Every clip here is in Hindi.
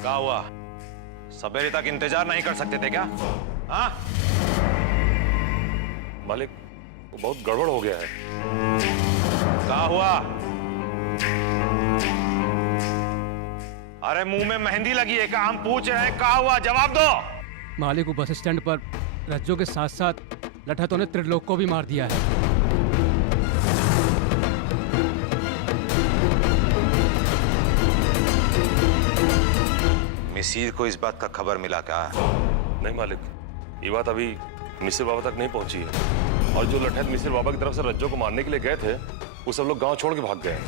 क्या हुआ? सवेरे तक इंतजार नहीं कर सकते थे क्या? हाँ? मालिक, वो बहुत गड़बड़ हो गया है। क्या हुआ? अरे मुंह में मेहंदी लगी है क्या? हम पूछ रहे हैं क्या हुआ, जवाब दो। मालिक, वो बस स्टैंड पर रज्जो के साथ साथ लठतों ने त्रिलोक को भी मार दिया है। मिसिर को इस बात का खबर मिला क्या? नहीं मालिक, ये बात अभी मिसिर बाबा तक नहीं पहुंची है। और जो लठैत मिसिर बाबा की तरफ से रज्जो को मारने के लिए गए थे, वो सब लोग गांव छोड़ के भाग गए।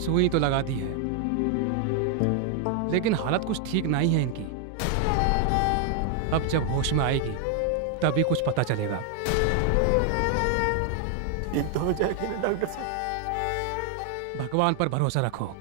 सुई तो लगा दी है, लेकिन हालत कुछ ठीक नहीं है इनकी। अब जब होश में आएगी तभी कुछ पता चलेगा। ठीक तो हो जाएगी ना डॉक्टर साहब? भगवान पर भरोसा रखो।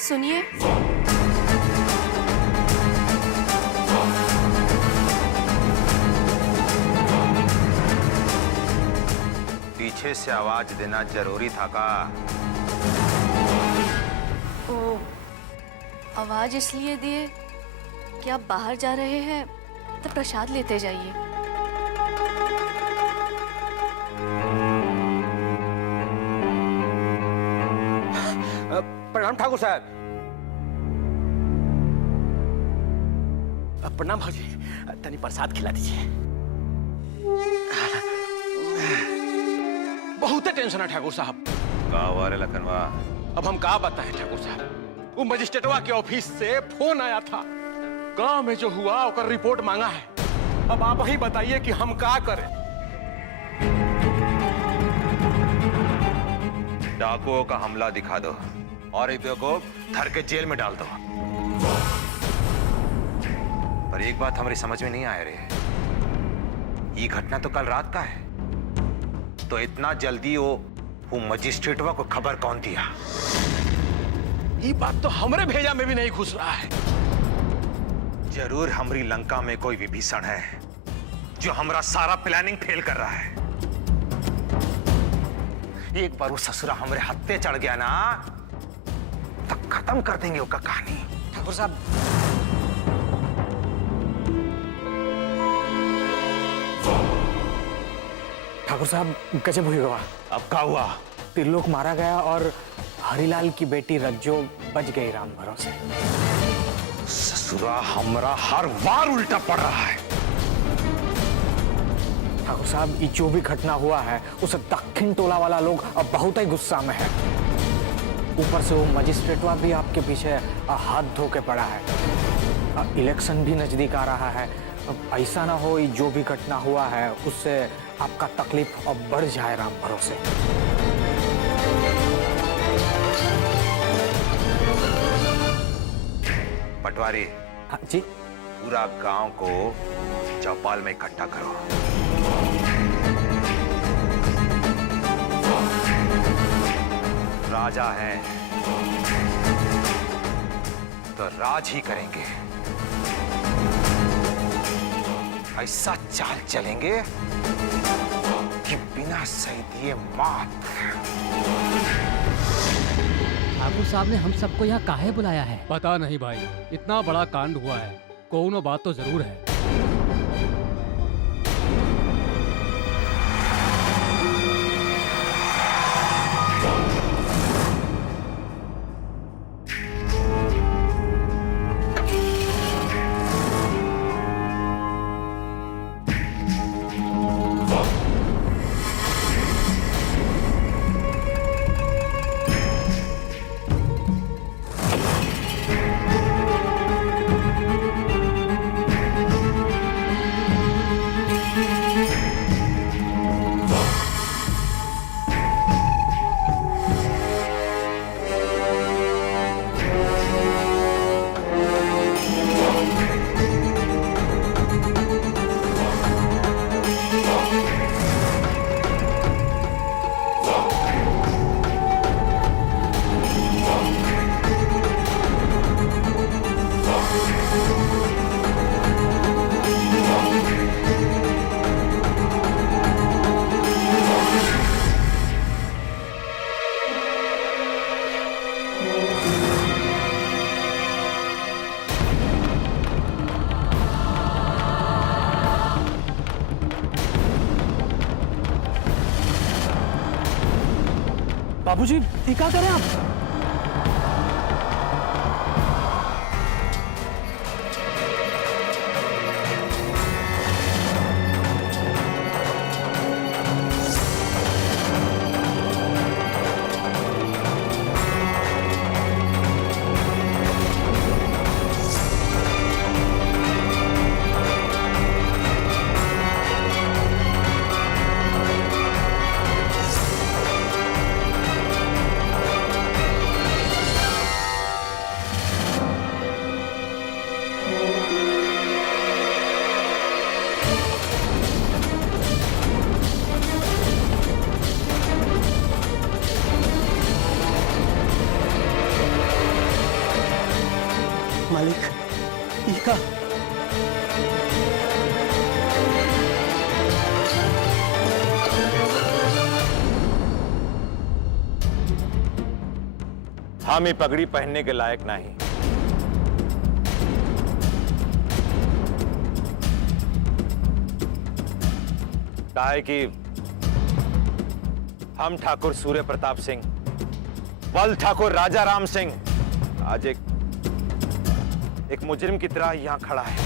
सुनिए, पीछे से आवाज देना जरूरी था का? ओ, आवाज इसलिए दिए कि आप बाहर जा रहे हैं तो प्रसाद लेते जाइए। प्रणाम ठाकुर साहब। प्रणाम भाजी, तनी प्रसाद खिला दीजिए। बहुत टेंशन है ठाकुर साहब। का हुआ रे लखनवा? अब हम क्या बताएं ठाकुर साहब, वो मजिस्ट्रेटवा के ऑफिस से फोन आया था। गांव में जो हुआ उसका रिपोर्ट मांगा है। अब आप ही बताइए कि हम क्या करें। डाकुओं का हमला दिखा दो और एक को धर के जेल में डाल दो। पर एक बात हमारी समझ में नहीं आ रही, ये घटना तो कल रात का है, तो इतना जल्दी वो मजिस्ट्रेटवा को खबर कौन दिया? ये बात तो हमरे भेजा में भी नहीं घुस रहा है। जरूर हमारी लंका में कोई विभीषण है जो हमारा सारा प्लानिंग फेल कर रहा है। एक बार वो ससुरा हमारे हत्थे चढ़ गया ना, तब खत्म कर देंगे उसका कहानी। ठाकुर साहब, ठाकुर साहब गजब हुई गवा। अब क्या हुआ? त्रिलोक मारा गया और हरिलाल की बेटी रज्जो बच गई राम भरोसे। ससुरा हमारा हर बार उल्टा पड़ रहा है। ठाकुर साहब, ये जो भी घटना हुआ है उसे दक्षिण टोला वाला लोग अब बहुत ही गुस्सा में है। ऊपर से वो मजिस्ट्रेटवा भी आपके पीछे हाथ धो के पड़ा है। इलेक्शन भी नजदीक आ रहा है। ऐसा ना हो जो भी घटना हुआ है उससे आपका तकलीफ अब बढ़ जाए राम भरोसे। पटवारी, हाँ जी। पूरा गांव को चौपाल में इकट्ठा करो। राजा हैं तो राज ही करेंगे। ऐसा चाल चलेंगे कि बिना सही दिए मात। ठाकुर साहब ने हम सबको यहाँ काहे बुलाया है? पता नहीं भाई, इतना बड़ा कांड हुआ है, कोनो बात तो जरूर है। बाबूजी, ये क्या करें आप? मालिक, इका हम ये पगड़ी पहनने के लायक नहीं। कहा है कि हम ठाकुर सूर्य प्रताप सिंह, बल ठाकुर राजा राम सिंह आज एक मुजरिम की तरह यहां खड़ा है।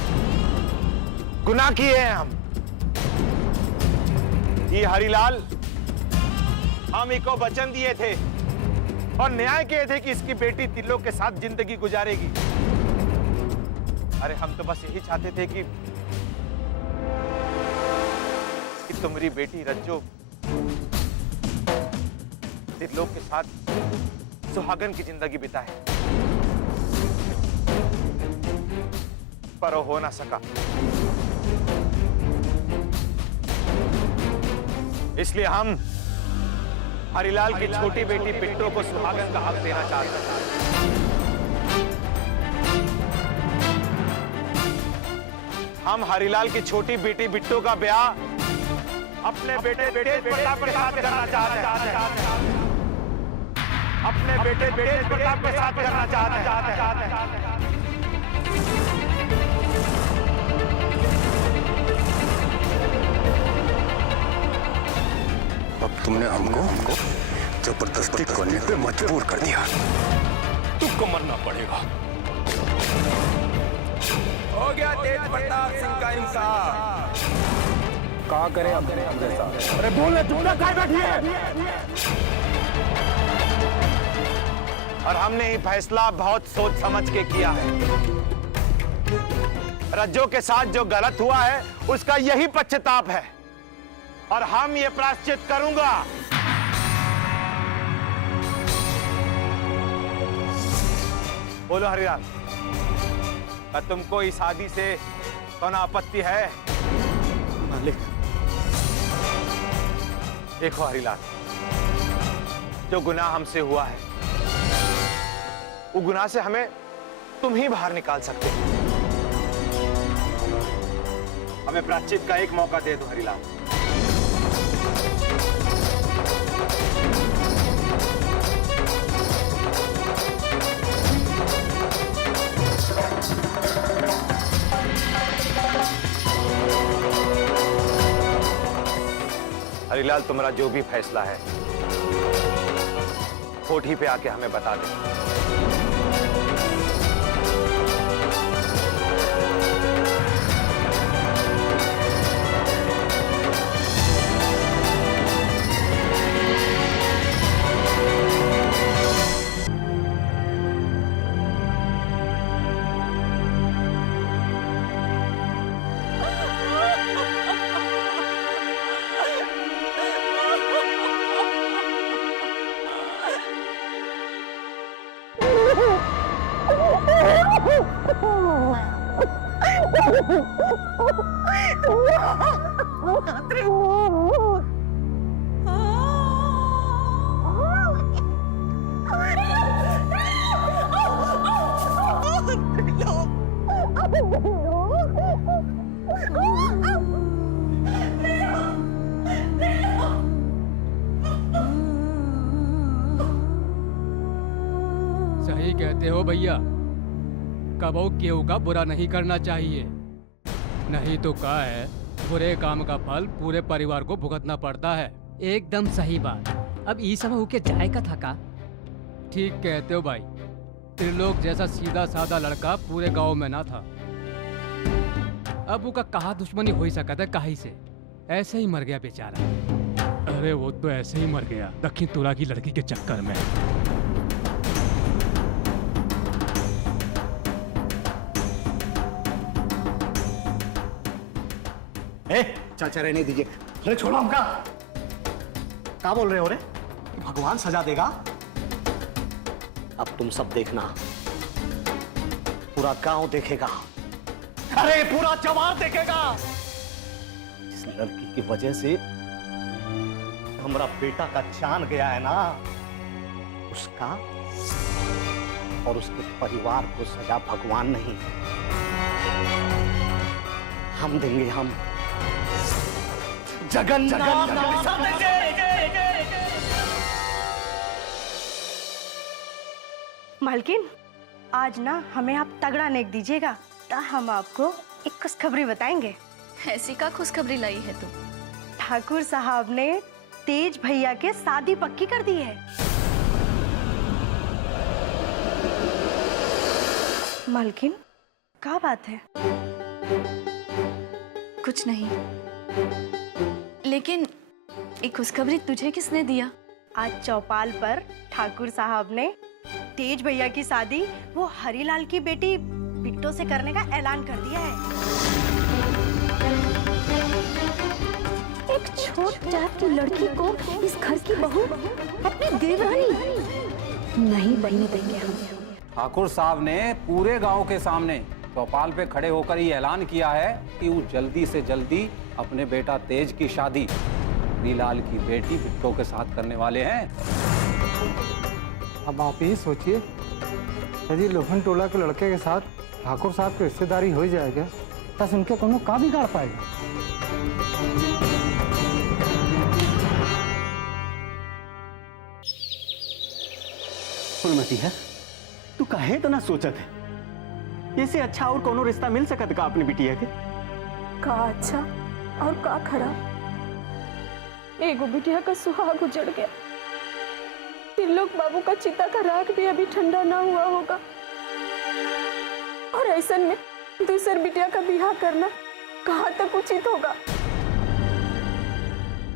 गुनाह किए हैं हम। ये हरिलाल, हम इको वचन दिए थे और न्याय किए थे कि इसकी बेटी त्रिलोक के साथ जिंदगी गुजारेगी। अरे हम तो बस यही चाहते थे कि तुम्हारी बेटी रज्जो त्रिलोक के साथ सुहागन की जिंदगी बिताए, पर वो हो ना सका। इसलिए हम हरिलाल की छोटी बेटी पिंटो को सुहागन का हक देना चाहते हैं। हम हरिलाल की छोटी बेटी बिट्टो का ब्याह अपने बेटे तेज प्रताप के साथ करना चाहते हैं। अपने बेटे तेज प्रताप के साथ करना चाहते हैं। अब तुमने हमको जबरदस्ती करने पे मजबूर कर दिया। तुमको मरना पड़ेगा। हो गया तेज प्रताप सिंह का इंसाफ। कहा करे अब जैसा। अरे बोल चुप ना, काय बैठी है? और हमने ये फैसला बहुत सोच समझ के किया है। रज्जो के साथ जो गलत हुआ है उसका यही पश्चाताप है और हम ये प्रायश्चित करूंगा। बोलो हरिलाल, क्या तुमको इस शादी से कौन आपत्ति है? मालिक, देखो हरिलाल, जो गुनाह हमसे हुआ है वो गुनाह से हमें तुम ही बाहर निकाल सकते हो। हमें प्रायश्चित का एक मौका दे दो हरिलाल। हरिलाल, तुम्हारा जो भी फैसला है कोठी पे आके हमें बता देना। सही कहते हो भैया, कबो केहू का बुरा नहीं करना चाहिए, नहीं तो क्या है बुरे काम का फल पूरे परिवार को भुगतना पड़ता है। एकदम सही बात। अब ई समय होके जाए का था का? ठीक कहते हो भाई, त्रिलोक जैसा सीधा साधा लड़का पूरे गांव में ना था। अब उसका कहा दुश्मनी हो ही सका था काहे से, ऐसे ही मर गया बेचारा। अरे वो तो ऐसे ही मर गया दक्षिण तुला की लड़की के चक्कर में। चाचा रहने दीजिए। अरे छोड़ो हमका। क्या बोल रहे हो रे? भगवान सजा देगा। अब तुम सब देखना, पूरा गांव देखेगा, अरे पूरा जवार देखेगा। जिस लड़की की वजह से हमारा बेटा का जान गया है ना, उसका और उसके परिवार को सजा भगवान नहीं हम देंगे। हम जगन्नाथ मालकिन, आज ना हमें आप तगड़ा नेक दीजिएगा तो हम आपको एक खुशखबरी बताएंगे। ऐसी का खुशखबरी लाई है तुम? ठाकुर साहब ने तेज भैया के शादी पक्की कर दी है। मालकिन, क्या बात है? कुछ नहीं, लेकिन एक खुशखबरी तुझे किसने दिया? आज चौपाल पर ठाकुर साहब ने तेज भैया की शादी वो हरिलाल की बेटी बिट्टो से करने का ऐलान कर दिया है। एक छोट जात की लड़की को इस घर की बहू अपनी देवरानी नहीं बनने देंगे हम। ठाकुर साहब ने पूरे गांव के सामने चौपाल पे खड़े होकर ये ऐलान किया है कि वो जल्दी से जल्दी अपने बेटा तेज की शादी हरिलाल की बेटी बिट्टो के साथ करने वाले हैं। अब आप ही सोचिए, यदि लोहन टोला के लड़के के साथ ठाकुर साहब की रिश्तेदारी हो जाएगा तस उनके कोनो का बिगाड़ पाएगा। फूलमती है, तू काहे तो ना सोचत है, इससे अच्छा और कोनो रिश्ता मिल सकत का अपनी बिटिया के? का अच्छा और का खराब। एगो बिटिया का सुहाग उजड़ गया, त्रिलोक बाबू का चिता का राख भी अभी ठंडा ना हुआ होगा, और ऐसन में दूसर बिटिया का बियाह करना कहाँ तक उचित होगा।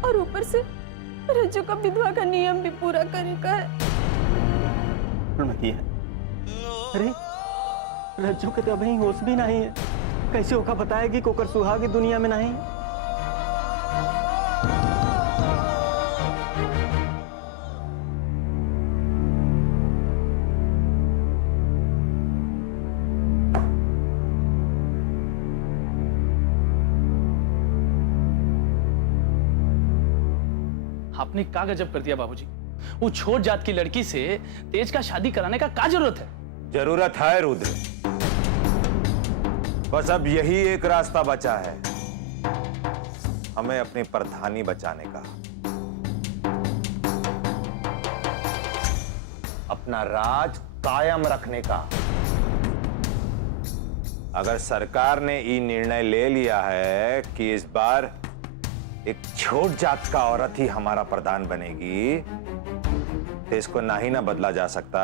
और ऊपर से रज्जू का विधवा का नियम भी पूरा करने का है। फूलमती है, अरे रज्जू के तो अभी होश भी नहीं है, कैसे ओका बताएगी कोकर सुहाग की दुनिया में नहीं? आपने क्या गजब कर दिया बाबूजी। वो छोट जात की लड़की से तेज का शादी कराने का क्या जरूरत है? जरूरत है रुद्र, बस अब यही एक रास्ता बचा है हमें अपनी प्रधानी बचाने का, अपना राज कायम रखने का। अगर सरकार ने ये निर्णय ले लिया है कि इस बार एक छोट जात का औरत ही हमारा प्रधान बनेगी, तो इसको ना ही ना बदला जा सकता।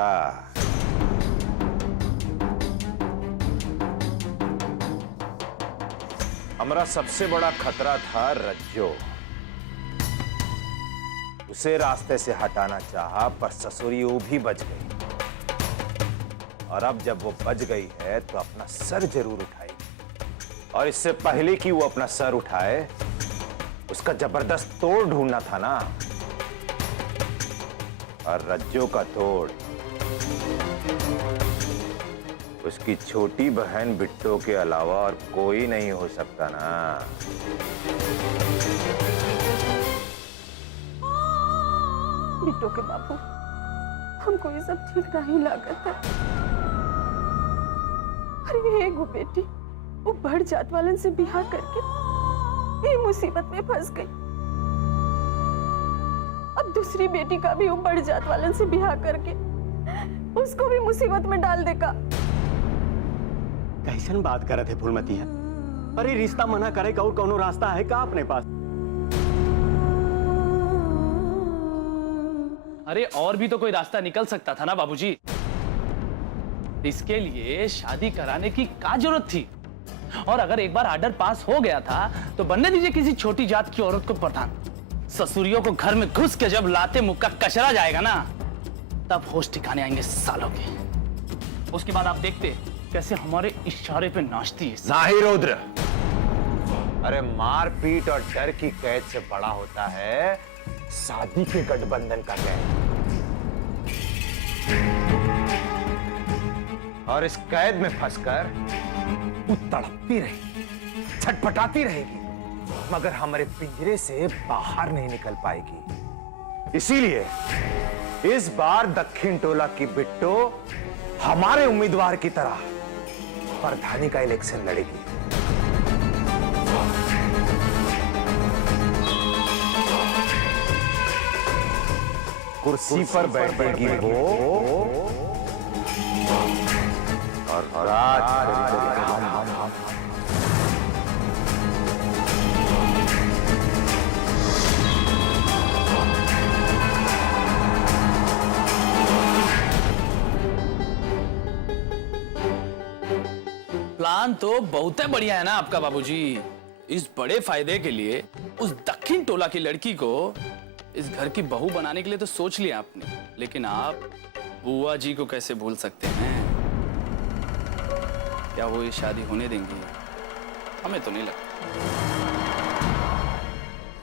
हमारा सबसे बड़ा खतरा था रज्जो, उसे रास्ते से हटाना चाहा, पर ससुरी वो भी बच गई। और अब जब वो बच गई है तो अपना सर जरूर उठाएगी, और इससे पहले कि वो अपना सर उठाए उसका जबरदस्त तोड़ ढूंढना था ना। और रज्जो का तोड़ उसकी छोटी बहन बिट्टो के अलावा और कोई नहीं हो सकता ना। बिट्टो के बापू, हमको ये सब ठीक नहीं लागत है। अरे एगो बेटी वो बढ़ जात वालन से बियाह करके ये मुसीबत में फंस गई, अब दूसरी बेटी का भी वो बढ़ जात वालन से बियाह करके उसको भी मुसीबत में डाल देगा। कैसन बात करत है फूलमती है? अरे रिश्ता मना करे का और कोनो रास्ता है का अपने पास? अरे और भी तो कोई रास्ता निकल सकता था ना बाबूजी। इसके लिए शादी कराने की क्या जरूरत थी? और अगर एक बार आर्डर पास हो गया था तो बनने दीजिए किसी छोटी जात की औरत को प्रधान। ससुरियों को घर में घुस के जब लाते मुक्का कचरा जाएगा ना, तब होश ठिकाने आएंगे सालों के। उसके बाद आप देखते कैसे हमारे इशारे पे नाचती है। नहीं रुद्र, अरे मार पीट और डर की कैद से बड़ा होता है शादी के गठबंधन का कैद। और इस कैद में फंसकर वो तड़पती रहेगी, छटपटाती रहेगी, मगर हमारे पिंजरे से बाहर नहीं निकल पाएगी। इसीलिए इस बार दक्षिण टोला की बिट्टो हमारे उम्मीदवार की तरह प्रधानी का इलेक्शन लड़ेगी। कुर्सी पर बैठेगी वो और राज हम। प्लान तो बहुत बढ़िया है ना आपका बाबूजी। इस बड़े फायदे के लिए उस दक्षिण टोला की लड़की को इस घर की बहू बनाने के लिए तो सोच लिया आपने, लेकिन आप बुआ जी को कैसे भूल सकते हैं? क्या वो ये शादी होने देंगी? हमें तो नहीं लगता।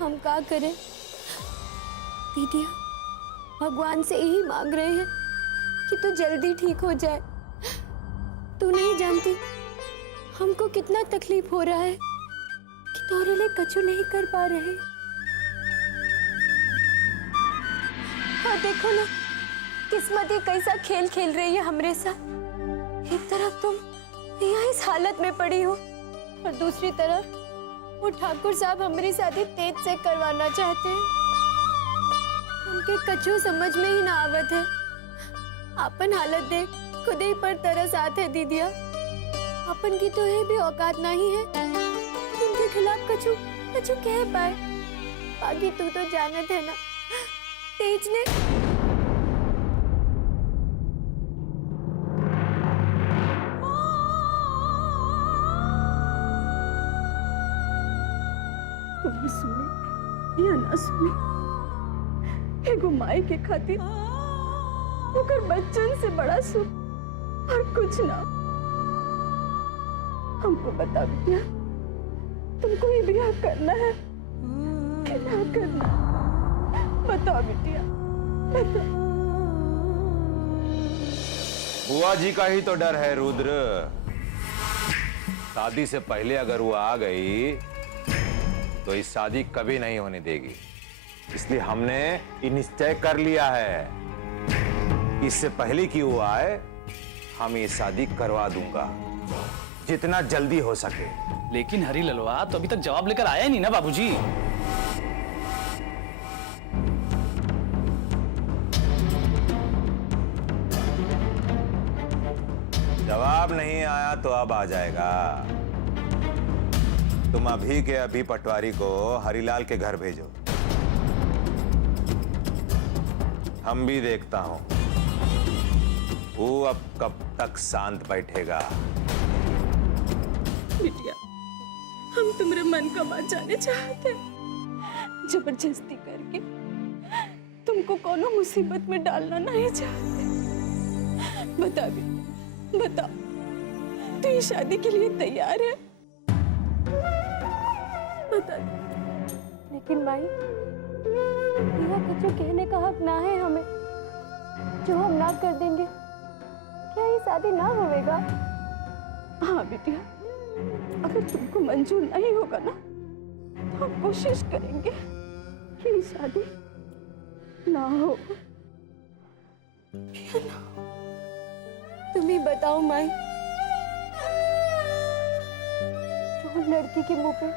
हम क्या करें दीदिया, भगवान से यही मांग रहे हैं कि तू जल्दी ठीक हो जाए। तू नहीं जानती हमको कितना तकलीफ हो रहा है कि तोरे लिए कछु नहीं कर पा रहे। हाँ देखो ना, किस्मत ही कैसा खेल खेल रही है हमरे साथ। एक तरफ तुम यहाँ इस हालत में पड़ी हो और दूसरी तरफ वो ठाकुर साहब हमारी शादी तेज से करवाना चाहते हैं। उनके कछु समझ में ही ना आवत है। अपन हालत देख खुद ही पर तरस आते है दीदिया। अपन की तो है भी औकात नहीं है इनके खिलाफ कछु कछु कह पाए। बाकी तू तो जानत है ना, तेज ने तुम सुने या ना सुने, एगो माई के खातिर ओकर बच्चन से बड़ा सुख और कुछ ना। हमको बता बिटिया, तुमको ये ब्याह करना है कि ना करना? बताओ बिटिया, बताओ। बुआ जी का ही तो डर है रुद्र। शादी से पहले अगर वो आ गई तो इस शादी कभी नहीं होने देगी। इसलिए हमने ये निश्चय कर लिया है, इससे पहले कि वो आए हम ये शादी करवा दूंगा, जितना जल्दी हो सके। लेकिन हरी ललवा तो अभी तक जवाब लेकर आया ही नहीं ना बाबूजी। जवाब नहीं आया तो अब आ जाएगा। तुम अभी के अभी पटवारी को हरीलाल के घर भेजो। हम भी देखता हूं वो अब कब तक शांत बैठेगा। बिटिया, हम तुम्हारे मन का बात जाने चाहते, जबरदस्ती करके तुमको कोनो मुसीबत में डालना नहीं चाहते। बता भी, बताओ, तू ये शादी के लिए तैयार है? बता दे। लेकिन माई, यह कुछ कहने का हक ना है हमें। जो हम ना कर देंगे क्या ये शादी ना होवेगा? हाँ बिटिया, अगर तुमको मंजूर नहीं होगा ना तो हम कोशिश करेंगे कि ये शादी ना हो। तुम ही बताओ माई, जो लड़की के मुंह पे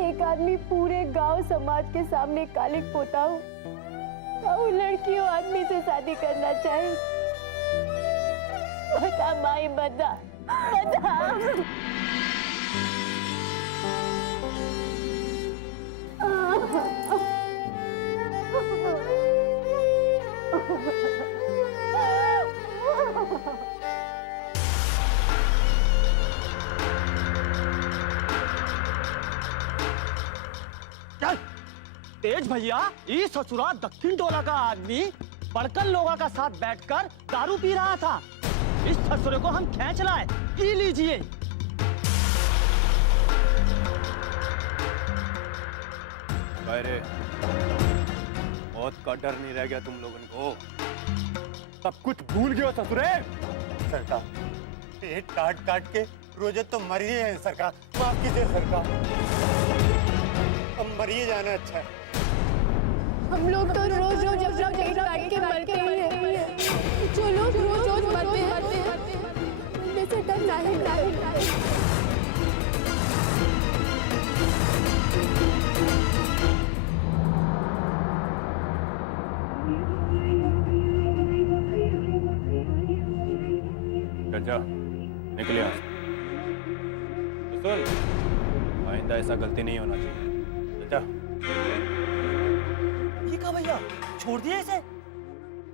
एक आदमी पूरे गांव समाज के सामने कालिक पोता हो, तो वो लड़की वो आदमी से शादी करना चाहे? बता माई, बता बता। चल तेज भैया, ये ससुरा दक्षिण टोला का आदमी बड़कन लोगों का साथ बैठकर दारू पी रहा था। इस ससुरे को हम खींच लाए, पी लीजिए। अरे मौत का डर नहीं रह गया तुम लोगों को? सब कुछ भूल गए हो ससुरे? सरकार, पेट काट काट के रोजे तो मरिए हैं सरकार। माफ कीजिए सरकार, अब मरिए जाना अच्छा है। हम लोग तो रोज रोज अपना पेट काट के मरते हैं। जो लोग रोज रोज मरते हैं उनमें से डर नहीं। चाचा निकल यहाँ से। सुन, आइंदा ऐसा गलती नहीं होना चाहिए। चाचा ये कहा भैया, छोड़ दिया इसे?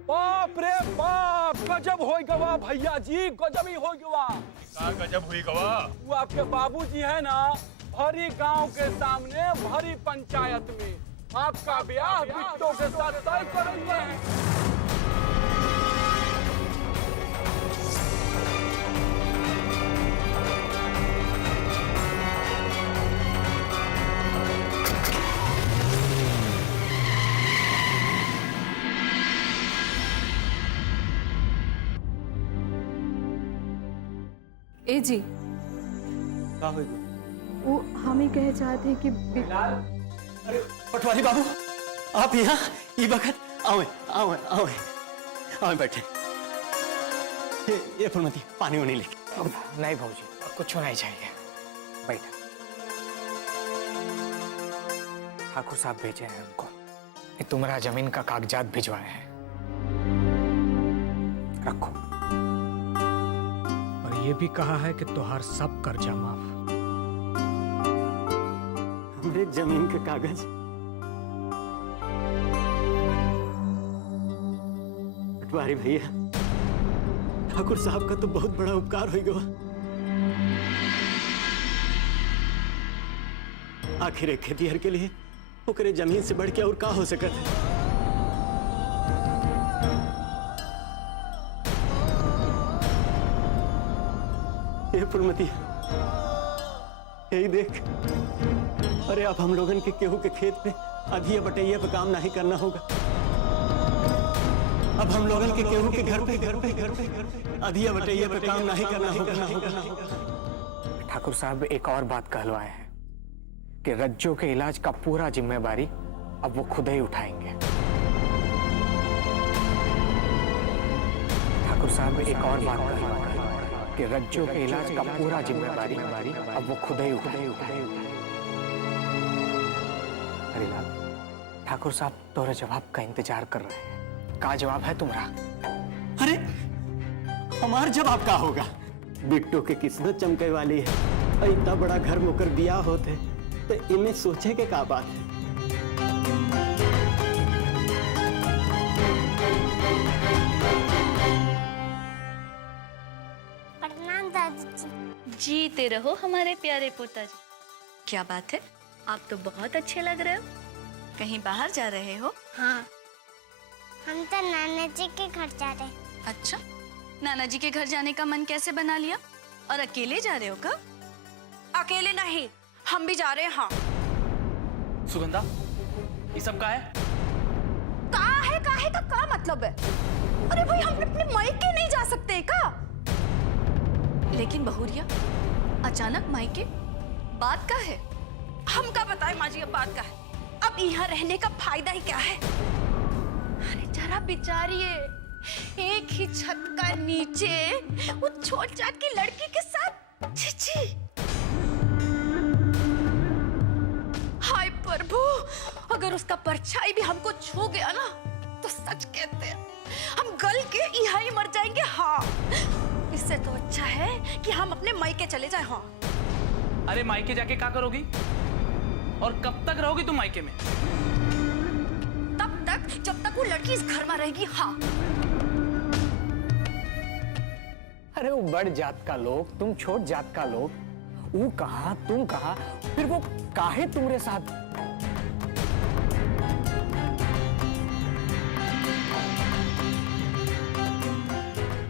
बाप रे बाप, गजब हो गवा भैया जी, गजब ही हो गवा। क्या गजब हुई गवा? वो आपके बाबूजी है ना, भरी गांव के सामने भरी पंचायत में आपका ब्याह बिट्टो के साथ तय करेंगे। ए जी, क्या होगा? वो हम ही कह चाहते हैं कि अरे पटवारी बाबू, आप यहाँ ये वक्त आवे आवे आवे आवे बैठे। ये फुलमती पानी वानी लेके। नहीं भाऊजी, कुछ नहीं चाहिए। बैठे। ठाकुर साहब भेजे हैं हमको, ये तुम्हारा जमीन का कागजात भिजवाए हैं, रखो। और ये भी कहा है कि तुहार सब कर्जा माफ। हमरे जमीन के कागज? पटवारी भैया, ठाकुर साहब का तो बहुत बड़ा उपकार हो गया। आखिर एक खेतिहर के लिए ओकरे जमीन से बढ़ के और का हो सकत है। ये फुलमती, यही देख। अरे अब हम लोगन के केहू के खेत पे अधिया बटैया पे काम नहीं करना होगा। अब हम लोगन के केहू के घर पे अधिया बटैया पे काम नहीं करना होगा। ठाकुर साहब एक और बात कहलवाए हैं कि रज्जो के इलाज का पूरा जिम्मेवारी अब वो खुद ही उठाएंगे। ठाकुर साहब एक और बात कहलवाए हैं कि रज्जो के इलाज का पूरा जिम्मेवारी अब वो खुद ही उठाएंगे। हरिलाल, ठाकुर साहब तोरे जवाब का इंतजार कर रहे हैं। का जवाब है तुम्हारा? अरे हमार जवाब का होगा? बिट्टो के किस्मत चमके वाली है। इतना बड़ा घर मुकर बिया होते तो इन्हें सोचे के का बात है। प्रणाम दादी। जीते रहो हमारे प्यारे पिताजी। क्या बात है, आप तो बहुत अच्छे लग रहे हो। कहीं बाहर जा रहे हो? हाँ, हम तो नाना जी के घर जा रहे। अच्छा, नाना जी के घर जाने का मन कैसे बना लिया? और अकेले जा रहे हो का? अकेले नहीं, हम भी जा रहे हैं। हाँ। सुगंधा, ये सब का है? का क्या मतलब है? अरे भाई, हम अपने मायके नहीं जा सकते का? लेकिन बहुरिया, अचानक मायके, बात का है? हम का बताए माँ जी, अब बात का है। अब यहाँ रहने का फायदा ही क्या है? अरे जरा बिचारिए, एक ही छत का नीचे वो छोट चाट की लड़की के साथ। छी। हाय प्रभु, अगर उसका परछाई भी हमको छू गया ना तो सच कहते हैं हम गल के यहाँ ही मर जाएंगे। हाँ, इससे तो अच्छा है कि हम अपने मायके चले जाएं। हाँ। अरे मायके जाके क्या करोगी? और कब तक रहोगी तुम मायके में? तब तक जब तक वो लड़की इस घर में रहेगी। हाँ। अरे वो बड़ जात का लोग, तुम छोट जात का लोग, वो कहा तुम कहा, फिर वो काहे तुम्हारे साथ?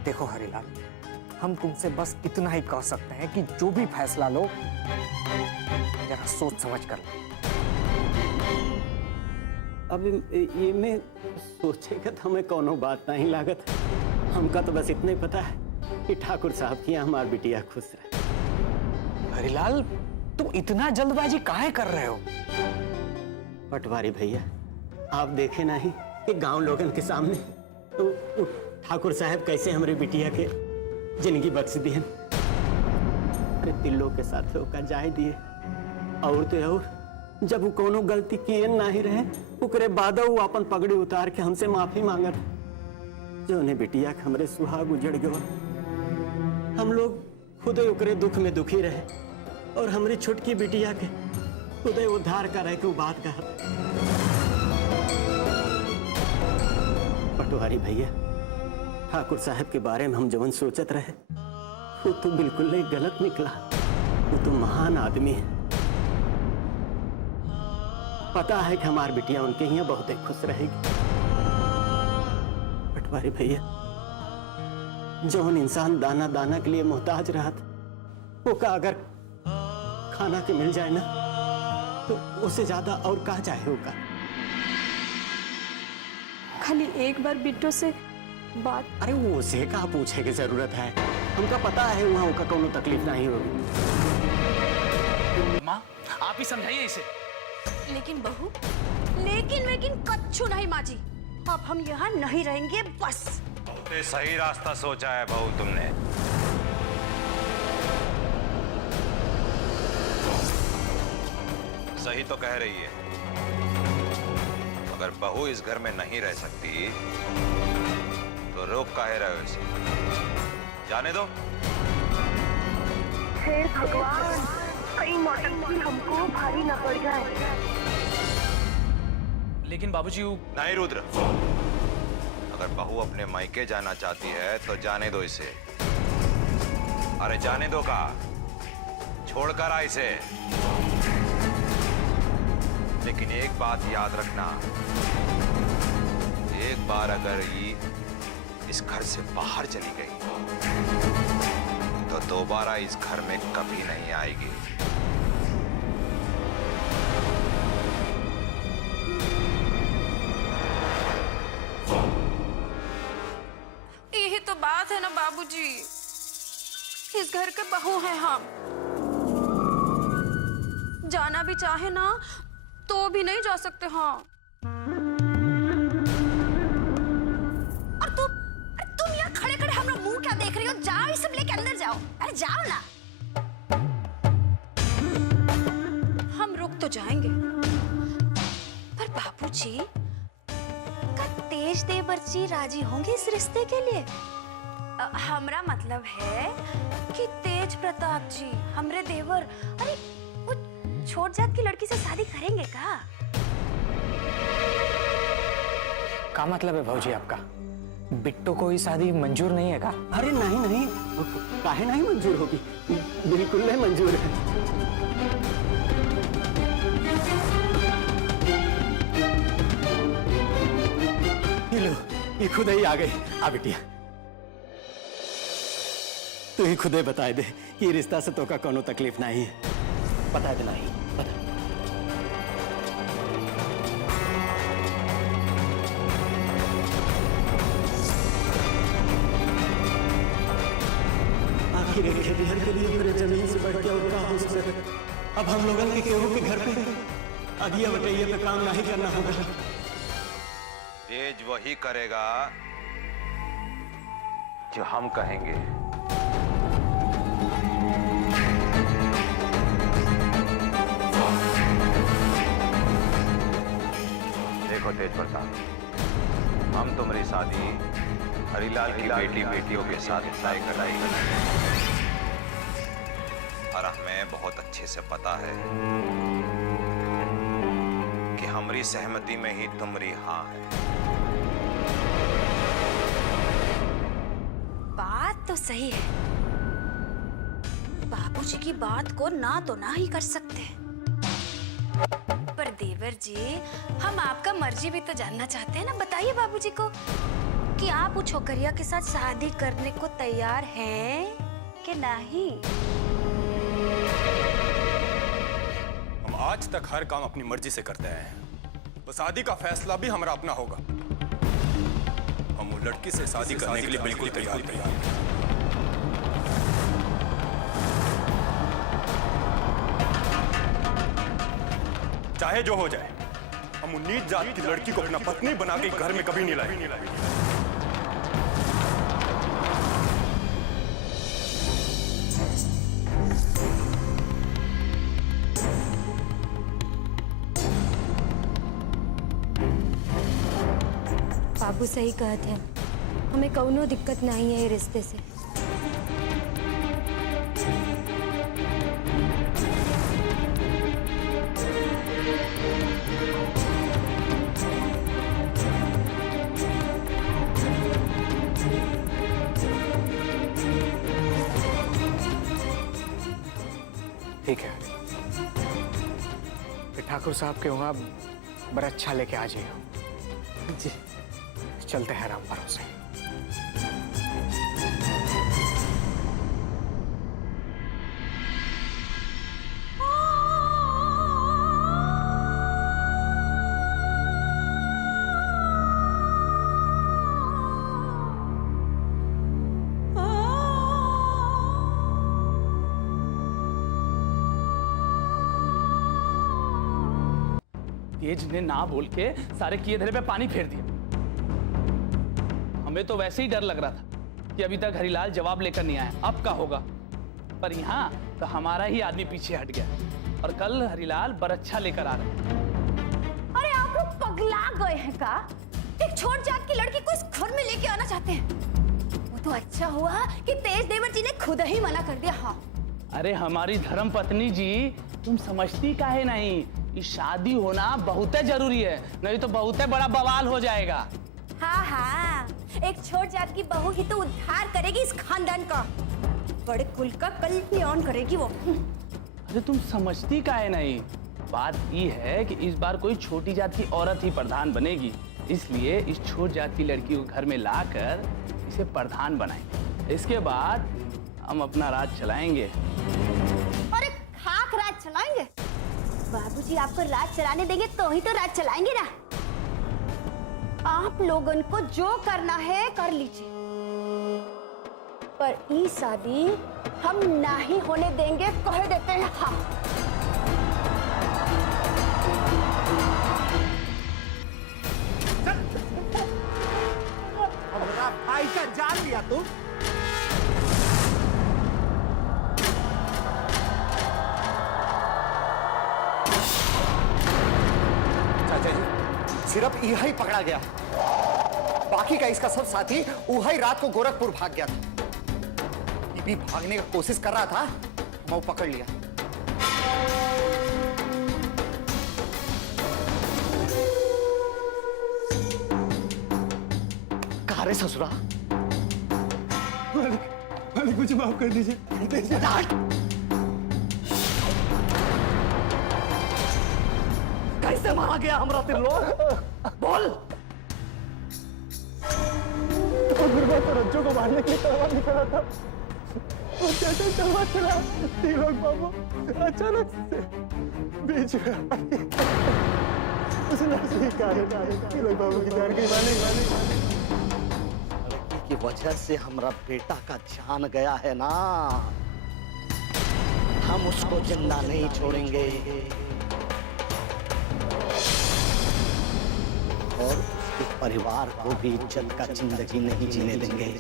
देखो हरिलाल, हम तुमसे बस इतना ही कह सकते हैं कि जो भी फैसला लो जरा सोच समझ कर लो। अब ये में सोचेगा तो हमें कोनो बात नहीं लागत। हमका तो बस इतना ही पता है कि ठाकुर साहब की हमारी बिटिया खुश रहे। हरिलाल, तुम इतना जल्दबाजी काहे कर रहे हो? पटवारी भैया, आप देखे नहीं कि गांव लोगन के सामने तो ठाकुर साहब कैसे हमारी बिटिया के जिंदगी बख्श दिए। अरे तिल्लो के साथ होकर जाए दिए। और तो और जब वो कोनो गलती किए नहीं रहे, उकरे बाद वो अपन पगड़ी उतार के हमसे माफी मांगत। जो उन्हें बिटिया के हमरे सुहाग उजड़ गया। हम लोग खुद उकरे दुख में दुखी रहे और हमारी छुटकी बिटिया के खुद उद्धार करे के बात कहा। पटवारी भैया, ठाकुर साहब के बारे में हम जवन सोचत रहे वो तो बिल्कुल नहीं गलत निकला। वो तो महान आदमी है। पता है कि हमारी बिटिया उनके यहाँ बहुत ही खुश रहेगी। पटवारी भैया, जवन इंसान दाना दाना के लिए मोहताज रहा था, वो का अगर खाना के मिल जाए ना तो उससे ज्यादा और कहा चाहे होगा। खाली एक बार बिट्टो से बात। अरे वो उसे का पूछे की जरूरत है? हमका पता है वहाँ का कोनो तकलीफ नहीं होगी। माँ, आप ही समझाइए इसे। लेकिन बहू, लेकिन कच्छु नहीं माँ जी। अब हम यहाँ नहीं रहेंगे बस। सही रास्ता सोचा है बहू तुमने। सही तो कह रही है। अगर बहू इस घर में नहीं रह सकती तो रोक काहे रहे हो इसे? जाने दो। हे भगवान, कहीं नौटंकी हमको भारी न पड़ जाए। लेकिन बाबूजी नहीं रुद्र, अगर बहू अपने मायके जाना चाहती है तो जाने दो इसे। अरे जाने दो का, छोड़कर आ इसे। लेकिन एक बात याद रखना, एक बार अगर ये इस घर से बाहर चली गई तो दोबारा इस घर में कभी नहीं आएगी। यही तो बात है ना बाबूजी, इस घर के बहू हैं हम। जाना भी चाहे ना तो भी नहीं जा सकते। हाँ, और तुम यहाँ खड़े खड़े हम लोग मुंह क्या देख रही हो? जाओ, ये सब लेके अंदर जाओ। अरे जाओ ना। हम रुक तो जाएंगे, पर बाबूजी का तेज देवर जी राजी होंगे इस रिश्ते के लिए? हमरा मतलब है कि तेज प्रताप जी, हमरे देवर, अरे वो छोट जात की लड़की से शादी करेंगे का? क्या मतलब है भाऊजी आपका? बिट्टू को ये शादी मंजूर नहीं है का? अरे नहीं नहीं, काहे नहीं मंजूर होगी, बिल्कुल नहीं मंजूर है। ये लो, ये खुद ही आ गई। आ बिटिया, तू ही खुद ही बता दे, ये रिश्ता से तो का कोनो तकलीफ नहीं है। बता दे नहीं, बता। आखिर एक खेतिहर के लिए मेरे जमीन से बढ़ के और का हो सकता है। अब हम लोगों के केहू के घर पे अगिया बटैया पे काम नहीं करना होगा। तेज वही करेगा जो हम कहेंगे। देखो तेज प्रताप, हम तुम्हारी शादी हरिलाल की बेटियों के साथ तय कराएंगे और हमें बहुत अच्छे से पता है कि हमारी सहमति में ही तुम्हारी हाँ है। बात तो सही है, बाबूजी की बात को ना तो ना ही कर सकते। पर देवर जी, हम आपका मर्जी भी तो जानना चाहते हैं ना। बताइए बाबूजी को कि आप वो छोकरिया के साथ शादी करने को तैयार हैं कि नहीं? हम आज तक हर काम अपनी मर्जी से करते हैं, तो शादी का फैसला भी हमारा अपना होगा। हम वो लड़की से शादी करने के लिए बिल्कुल तैयार हैं। चाहे जो हो जाए, हम उन नीच जात की लड़की को अपना पत्नी बना के घर में कभी नहीं लाएंगे। बाबू सही कहते हैं, हमें कौनो दिक्कत नहीं है ये रिश्ते से। ठीक है, ठाकुर साहब के वहाँ बड़ा अच्छा लेके आ जाइए जी। चलते हैं राम भरोसे। तेज ने ना बोल के सारे किए धरे पे पानी फेर दिया। हमें तो वैसे ही डर लग रहा था कि अभी तक हरिलाल जवाब लेकर नहीं आया, अब क्या होगा। पर यहाँ तो हमारा ही आदमी पीछे हट गया और कल हरिलाल बरच्छा लेकर आ रहे हैं। अरे आप लोग पगला गए हैं का? एक छोट जात की लड़की को इस घर में लेके आना चाहते हैं? वो तो अच्छा हुआ कि तेज देवर जी ने खुद ही मना कर दिया। हाँ अरे हमारी धर्म पत्नी जी, तुम समझती काहे नहीं? ये शादी होना बहुत जरूरी है, नहीं तो बहुत बड़ा बवाल हो जाएगा। हाँ हाँ, एक छोट जात की बहू ही तो उद्धार करेगी इस खानदान का। बड़े कुल का कल ही ऑन करेगी वो। अरे तुम समझती काहे नहीं? बात ये है कि इस बार कोई छोटी जात की औरत ही प्रधान बनेगी, इसलिए इस छोट जात की लड़की को घर में लाकर इसे प्रधान बनाएंगे। इसके बाद हम अपना राज चलाएंगे। अरे खाक राज चलाएंगे? बाबूजी आपको राज चलाने देंगे तो ही तो राज चलाएंगे ना। आप लोगन को जो करना है कर लीजिए, पर ये शादी हम नहीं होने देंगे, कह देते हैं हम। हमारा भाई का जान लिया तू। चाचा जी, सिर्फ यही पकड़ा गया, बाकी का इसका सब साथी वही रात को गोरखपुर भाग गया था। ये भी भागने की कोशिश कर रहा था, मैं वो पकड़ लिया। कहा रे ससुरा? मालिक मुझे माफ कर दीजिए। कैसे मारा गया हमरा तिल्लो? बोल। तो रज्जो को मारने के लिए तलवार निकाला था, वो जैसे तलवार चला तिलक बाबू अचानक से बीच में उसने तिलक बाबू की जान गई। मालिक की वजह से हमारा बेटा का जान गया है ना, हम उसको जिंदा नहीं छोड़ेंगे और उसके परिवार को भी इज्जत का जिंदगी नहीं जीने देंगे,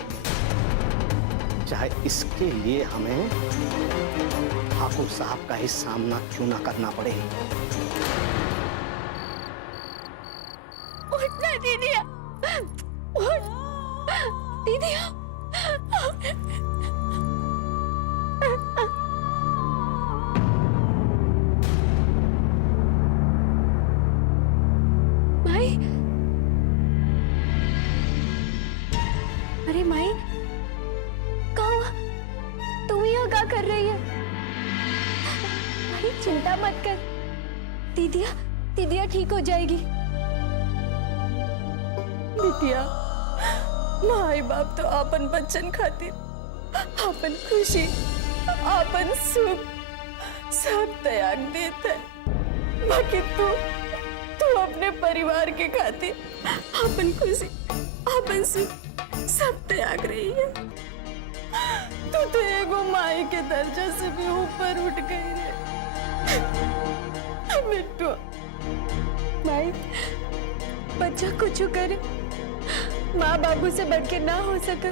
चाहे इसके लिए हमें ठाकुर साहब का ही सामना क्यों ना करना पड़े। उठना दीदिया, उठ दीदिया। माई, अरे माई, कहाँ हुआ? तुम यहाँ क्या कर रही है? माई चिंता मत कर, दीदिया दीदिया ठीक हो जाएगी। बिटिया, माई बाप तो आपन बच्चन खातिर आपन खुशी आपन सुख सब त्याग देते, बाकी तू अपने परिवार के खातिर आपन खुशी आपन सुख सब त्याग रही है। तू तो एगो माई के दर्जा से भी ऊपर उठ गई रे बिट्टू। माई, बच्चा कुछ करे, माँ बाबू से बढ़ के ना हो सके।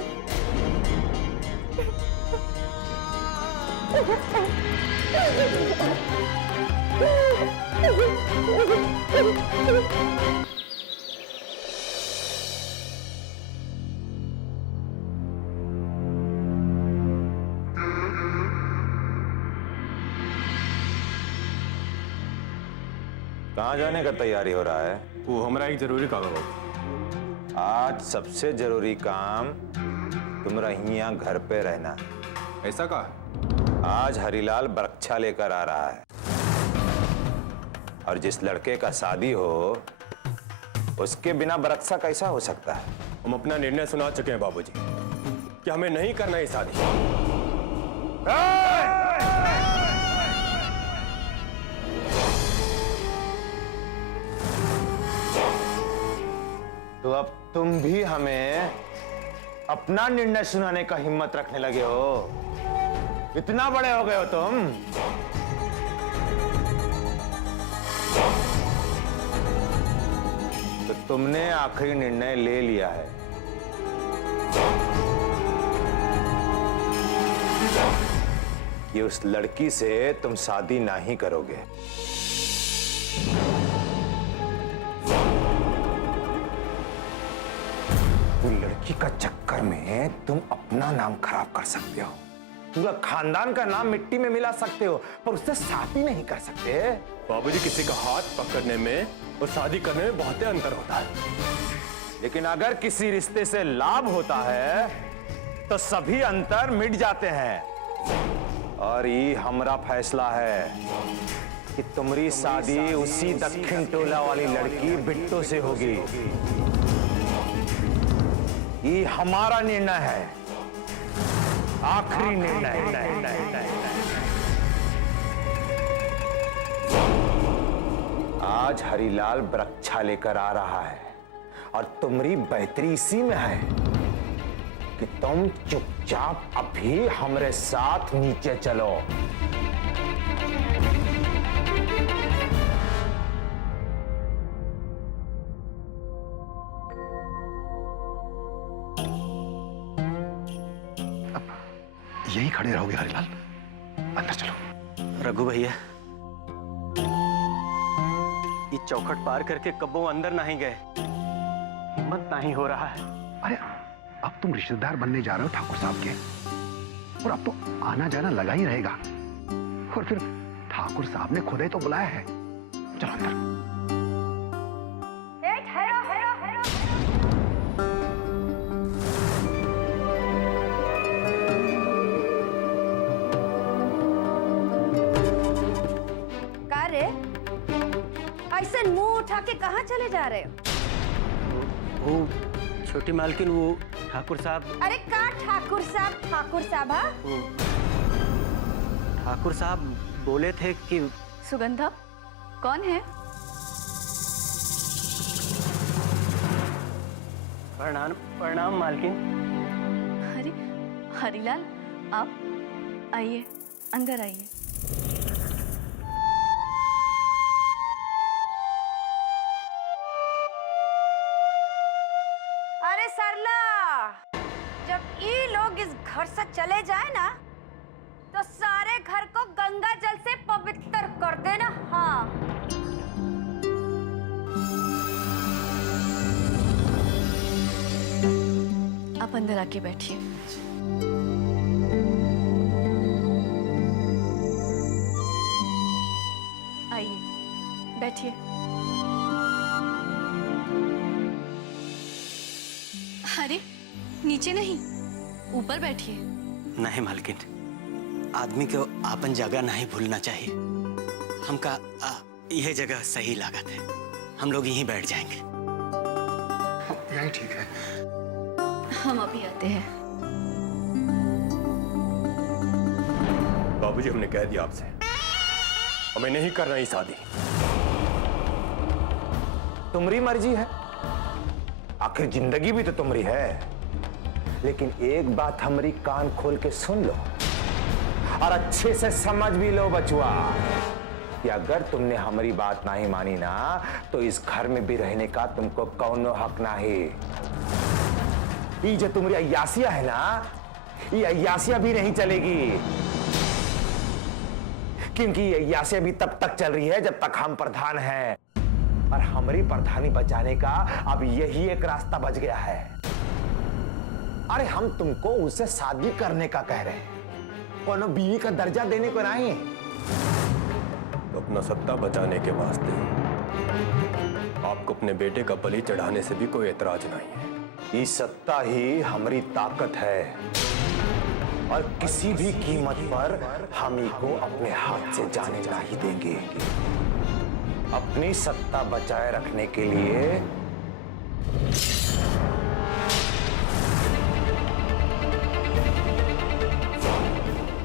कहाँ जाने का तैयारी हो रहा है? वो हमारा एक जरूरी काम है बाबू। आज सबसे जरूरी काम तुम्हारा यहाँ घर पे रहना। ऐसा कहा? आज हरिलाल बरच्छा लेकर आ रहा है और जिस लड़के का शादी हो उसके बिना बरच्छा कैसा हो सकता है? हम अपना निर्णय सुना चुके हैं बाबूजी कि हमें नहीं करना है शादी। तो अब तुम भी हमें अपना निर्णय सुनाने का हिम्मत रखने लगे हो? इतना बड़े हो गए हो तुम? तो तुमने आखिरी निर्णय ले लिया है। कि उस लड़की से तुम शादी नहीं करोगे। वो लड़की का चक्कर में तुम अपना नाम खराब कर सकते हो, पूरा खानदान का नाम मिट्टी में मिला सकते हो, पर उससे शादी नहीं कर सकते। बाबूजी, किसी का हाथ पकड़ने में और शादी करने में बहुत अंतर होता है। लेकिन अगर किसी रिश्ते से लाभ होता है तो सभी अंतर मिट जाते हैं। और ये हमारा फैसला है कि तुम्हारी शादी उसी दक्षिण टोला वाली लड़की बिट्टू से होगी। ये हमारा निर्णय है, आखिरी निर्णय। आज हरिलाल वृक्षा लेकर आ रहा है और तुम्हारी बेहतरी इसी में है कि तुम चुपचाप अभी हमारे साथ नीचे चलो। यही खड़े रहोगे हरिलाल? अंदर चलो। रघु भैया, ये चौखट पार करके कब्बों अंदर नहीं गए, हिम्मत नहीं हो रहा है। अरे अब तुम रिश्तेदार बनने जा रहे हो ठाकुर साहब के, और अब तो आना जाना लगा ही रहेगा। और फिर ठाकुर साहब ने खुद ही तो बुलाया है। चलो अंदर। ऐसे मुंह उठा के कहाँ चले जा रहे हो? वो छोटी मालकिन, वो ठाकुर साहब। अरे का ठाकुर साहब? ठाकुर साहब? हाँ, ठाकुर साहब बोले थे कि सुगंधा कौन है? प्रणाम प्रणाम मालकिन। अरे हरिलाल, आप आइए, अंदर आइए। अरे सरला, जब ये लोग इस घर से चले जाए ना, तो सारे घर को गंगा जल से पवित्र कर देना। हाँ, आप अंदर आके बैठिए। आइए, बैठिए। अरे नीचे नहीं, ऊपर बैठिए। नहीं मालकिन, आदमी को आपन जगह नहीं भूलना चाहिए। हमका यह जगह सही लागत है, हम लोग यहीं बैठ जाएंगे। यही ठीक है। हम अभी आते हैं। बाबूजी, हमने कह दिया आपसे, हमें नहीं करना ये शादी। तुम्हारी मर्जी है, आखिर जिंदगी भी तो तुम्हारी है। लेकिन एक बात हमारी कान खोल के सुन लो और अच्छे से समझ भी लो बचुआ, कि अगर तुमने हमारी बात नहीं मानी ना, तो इस घर में भी रहने का तुमको कौनो हक नहीं। ये जो तुम्हारी अय्यासिया है ना, ये अय्यासिया भी नहीं चलेगी, क्योंकि ये अय्यासिया भी तब तक चल रही है जब तक हम प्रधान हैं। और हमारी प्रधानी बचाने का अब यही एक रास्ता बच गया है। अरे हम तुमको उससे शादी करने का कह रहे हैं, कोनो बीवी का दर्जा देने को नहीं। तो अपना सत्ता बचाने के वास्ते आपको अपने बेटे का बलि चढ़ाने से भी कोई एतराज नहीं है। ये सत्ता ही हमारी ताकत है, और किसी भी कीमत पर हम इको अपने हाथ से जाने नहीं देंगे। अपनी सत्ता बचाए रखने के लिए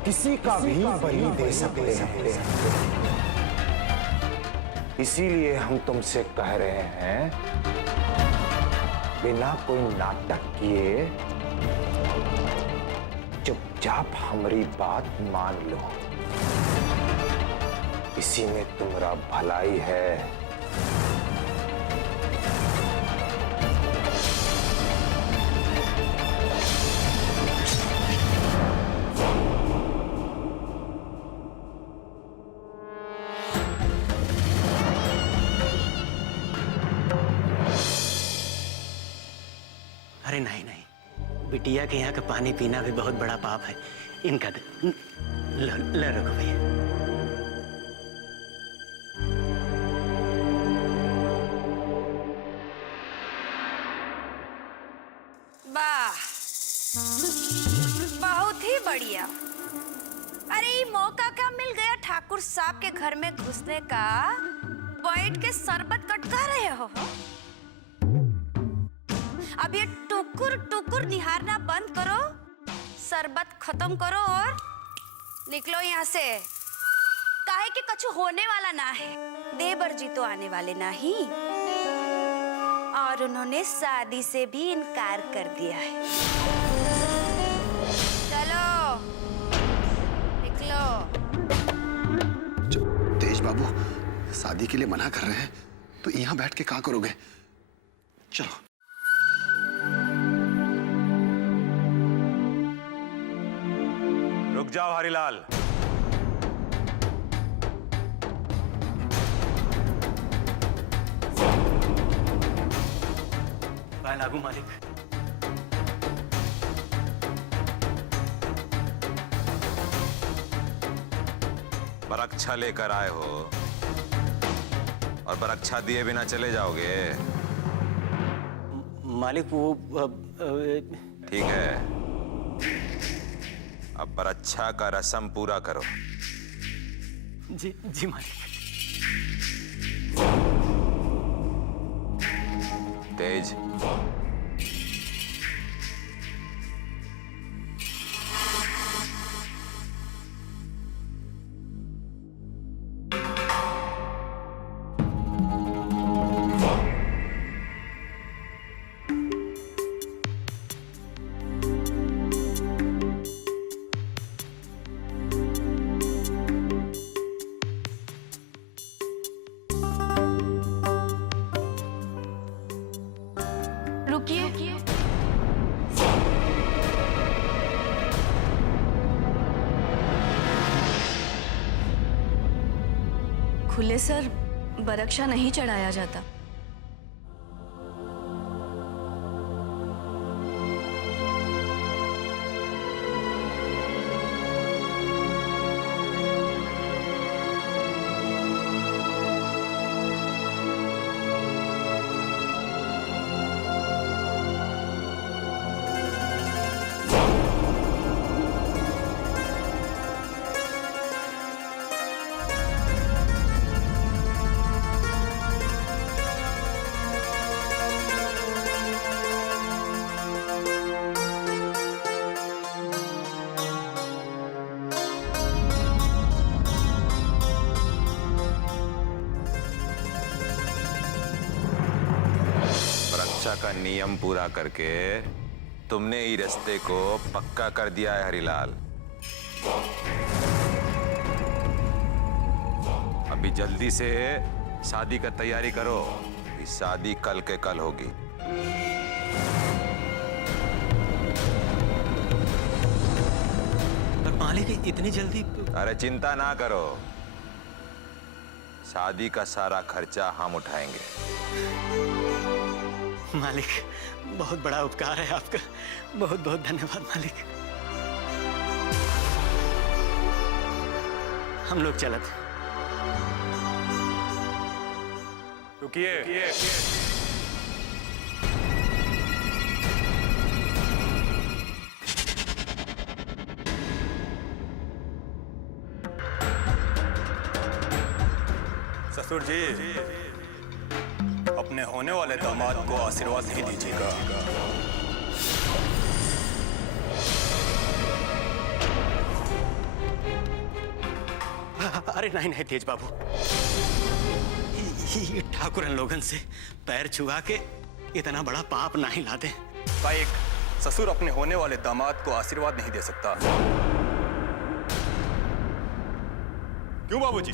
किसी का भी बलि दे सकते हैं। इसीलिए हम तुमसे कह रहे हैं, बिना कोई नाटक किए चुपचाप हमारी बात मान लो। इसी में तुम्हारा भलाई है। बिटिया के यहाँ का पानी पीना भी बहुत बड़ा पाप है। इनका लो रखो भैया। वाह, बहुत ही बढ़िया। अरे ये मौका क्या मिल गया ठाकुर साहब के घर में घुसने का। बैठ के शरबत कटका रहे हो। अब ये टुकुर टुकुर निहारना बंद करो, शरबत खत्म करो और निकलो यहाँ से। काहे कि कुछ होने वाला ना है। देवर जी तो आने वाले नहीं, और उन्होंने शादी से भी इनकार कर दिया है। चलो निकलो। तेज बाबू शादी के लिए मना कर रहे हैं तो यहाँ बैठ के क्या करोगे? चलो। रुक जाओ हरिलाल। पाए लागू मालिक। बरक्षा लेकर आए हो और बरक्षा दिए बिना चले जाओगे? मालिक वो ठीक है, अब बरक्षा का रस्म पूरा करो। जी मालिक। तेज रुकिए। खुले सर बरक्षा नहीं चढ़ाया जाता। बरक्षा का नियम पूरा करके तुमने ही रास्ते को पक्का कर दिया है हरिलाल। अभी जल्दी से शादी का तैयारी करो। इस शादी कल के कल होगी। पर मालिक इतनी जल्दी? अरे चिंता ना करो, शादी का सारा खर्चा हम उठाएंगे। मालिक बहुत बड़ा उपकार है आपका। बहुत बहुत धन्यवाद मालिक। हम लोग चलत। रुकिए। ससुर जी, अपने होने वाले दामाद को आशीर्वाद नहीं दीजिएगा। अरे नहीं तेज बाबू, ये ठाकुरन लोगन से पैर छुआ के इतना बड़ा पाप नहीं लाते। का एक ससुर अपने होने वाले दामाद को आशीर्वाद नहीं दे सकता? क्यों बाबूजी?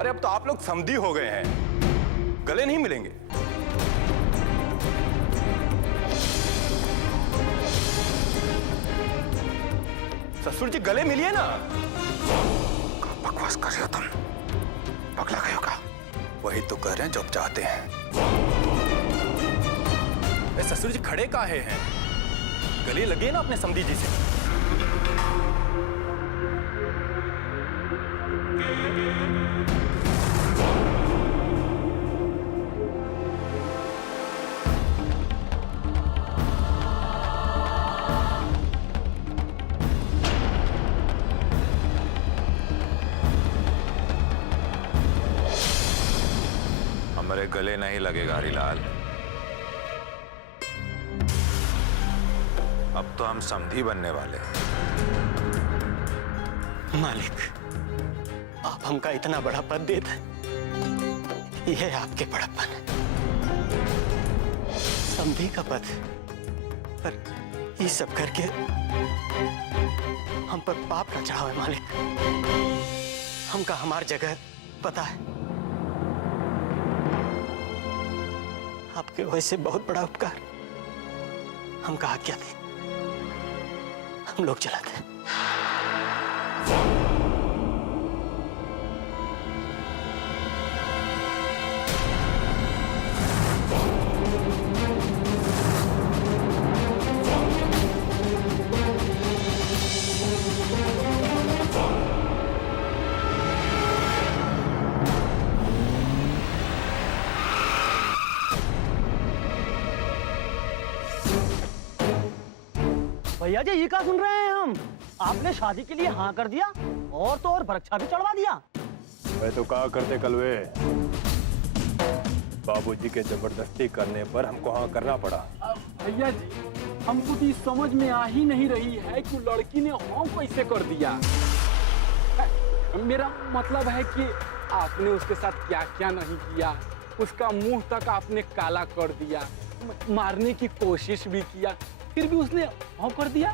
अरे अब तो आप लोग समधी हो गए हैं, गले नहीं मिलेंगे। ससुर जी गले मिलिए ना। बकवास कर रहे हो तुम? पगला गए हो का? वही तो कह रहे हैं जो आप चाहते हैं। ससुर जी खड़े काहे हैं? गले लगे ना अपने समधी जी से। हमारे गले नहीं लगेगा हरिलाल। अब तो हम समधी बनने वाले हैं। मालिक, आप हमका इतना बड़ा पद देते हैं, यह आपके बड़प्पन है। समधी का पद, पर ये सब करके हम पर पाप का चढ़ाव है मालिक। हमका हमार जगह पता है। आपके वैसे बहुत बड़ा उपकार हमका आज्ञा दी, हम लोग चलाते हैं। भैया जी, ये क्या सुन रहे हैं हम? आपने शादी के लिए हाँ कर दिया और तो और वृक्षा भी चढ़वा दिया। मैं तो कहा करते कलवे, बाबूजी के जबरदस्ती करने पर हमको हाँ करना पड़ा। भैया जी, हमको तो समझ में आ ही नहीं रही है कि लड़की ने हाँ कैसे कर दिया। मेरा मतलब है कि आपने उसके साथ क्या क्या नहीं किया। उसका मुंह तक आपने काला कर दिया, मारने की कोशिश भी किया, फिर भी उसने हाँ कर दिया।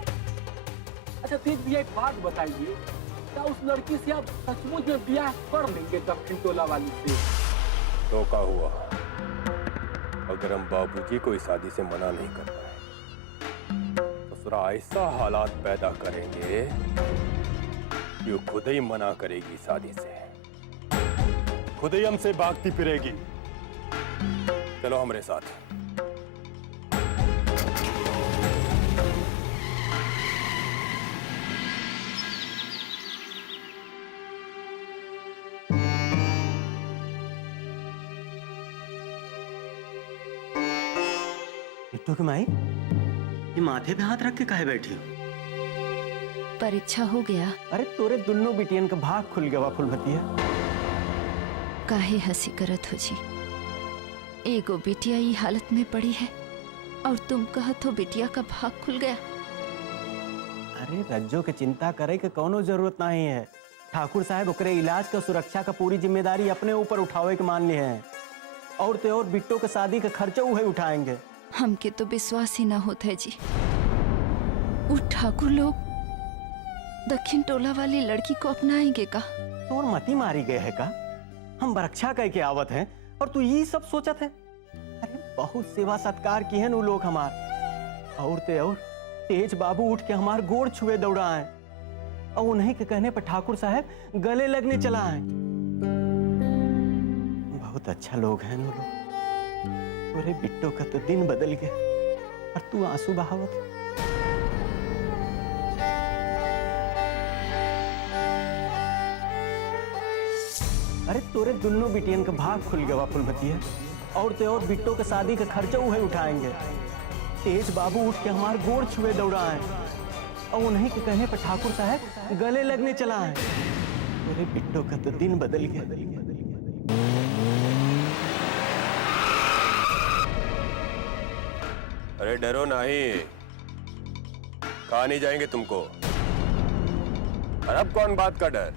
अच्छा तेज भैया, एक बात बताइए, क्या उस लड़की से आप सचमुच में ब्याह कर लेंगे दक्षिण टोला वाली से? तो क्या हुआ अगर हम बाबूजी को इस शादी से मना नहीं कर पाए? तो सुरा ऐसा हालात पैदा करेंगे कि वो खुद ही मना करेगी शादी से, खुद ही हमसे भागती फिरेगी। चलो हमारे साथ। बिट्टू की माई, ये माथे पे हाथ रख के काहे बैठी हो? परीक्षा हो गया। अरे तोरे दोनों बिटियन का भाग खुल गया फुलभतिया। काहे हंसी करत हो जी? एगो बिटिया ये हालत में पड़ी है और तुम कहत हो बिटिया का भाग खुल गया। अरे रज्जो के चिंता करे के कोनो जरूरत नहीं है। ठाकुर साहब ओकरे इलाज का सुरक्षा का पूरी जिम्मेदारी अपने ऊपर उठावे के मान लिए हैं, और तो और बिट्टो के शादी का खर्चा वही उठाएंगे। हमके तो विश्वास ही ना होता है जी। वो ठाकुर लोग दक्षिण टोला वाली लड़की को अपनाएंगे का? तोर मती मारी गए है का? हम बरक्षा कह के आवत हैं और तू ये सब सोचत है? अरे बहुत सेवा सत्कार की है वो लोग हमार। और ते और तेज बाबू उठ के हमार गोड़ छुए दौड़ा है, और उन्हीं के कहने पर ठाकुर साहब गले लगने चला है। बहुत अच्छा लोग हैं वो लोग। तोरे बिट्टो का तो दिन बदल गया और तू आंसू बहावत। अरे तोरे दोनों बिटियन का भाग खुल गया फुलभतिया, और ते और बिट्टो के शादी का खर्चा वही उठाएंगे। तेज बाबू उठ के हमार गोड़ छुए दौड़ा है, और उन्हीं के कहने पर ठाकुर साहब गले लगने चला है। तोरे बिट्टो का तो दिन बदल गया। अरे डरो नहीं, कहा नहीं जाएंगे तुमको। और अब कौन बात का डर?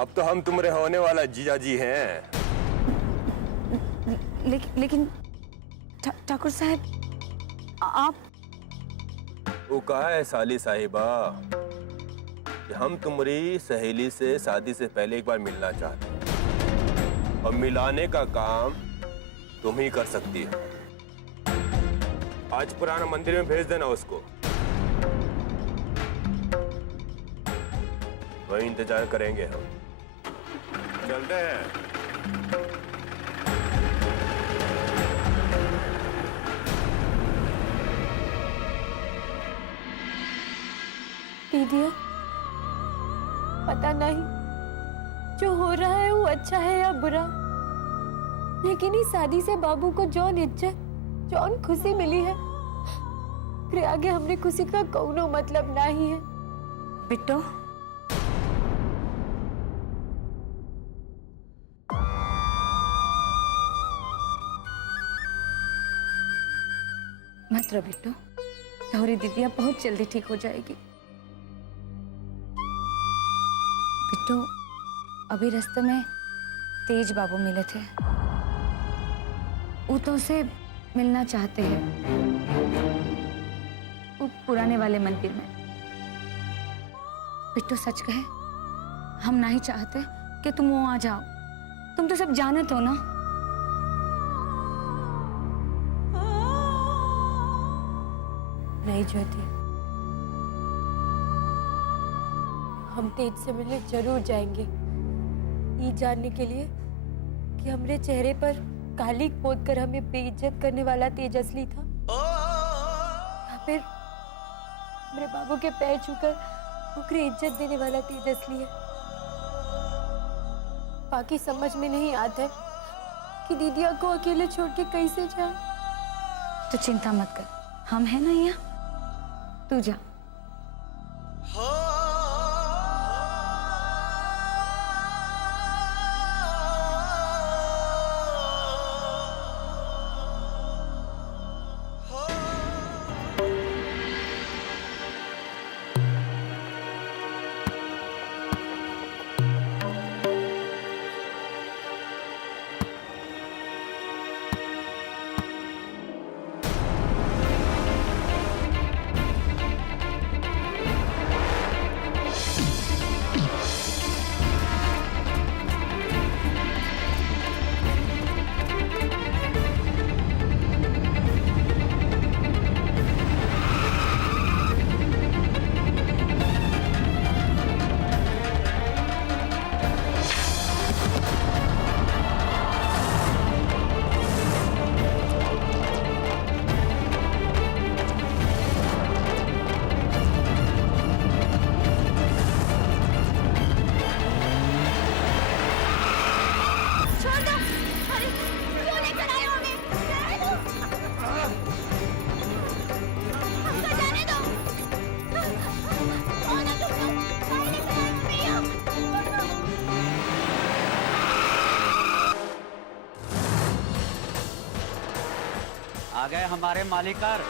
अब तो हम तुम्हारे होने वाला जीजा जी हैं। लेकिन ठाकुर साहब, आप वो कहा है साली साहिबा कि हम तुम्हारी सहेली से शादी से पहले एक बार मिलना चाहते हैं, और मिलाने का काम तुम ही कर सकती हो। आज पुराना मंदिर में भेज देना उसको, वही इंतजार करेंगे हम। चलते हैं। दीदिया, पता नहीं जो हो रहा है वो अच्छा है या बुरा, लेकिन इस शादी से बाबू को जौन इज्जत, जौन खुशी मिली है, फिर आगे हमने खुशी का कोनो मतलब नहीं है। बिट्टो, मत रो बिट्टो, तोहरी दीदिया बहुत जल्दी ठीक हो जाएगी। बिट्टो, अभी रास्ते में तेज बाबू मिले थे, वो तो उसे मिलना चाहते हैं, वो पुराने वाले मंदिर में। बिट्टो सच कहे, हम नहीं चाहते कि तुम वहां आ जाओ, तुम तो सब जानत हो ना। नहीं ज्योति, हम तेज से मिलने जरूर जाएंगे, ये जानने के लिए कि हमरे चेहरे पर काली पोत कर हमें बेइज्जत करने वाला तेज असली था या फिर मेरे बाबू के पैर छूकर उनकी इज्जत देने वाला तेज असली है। बाकी समझ में नहीं आता है कि दीदिया को अकेले छोड़ के कैसे जाए। तो चिंता मत कर, हम हैं ना यहाँ, तू जा। आ गए हमारे मालिकार।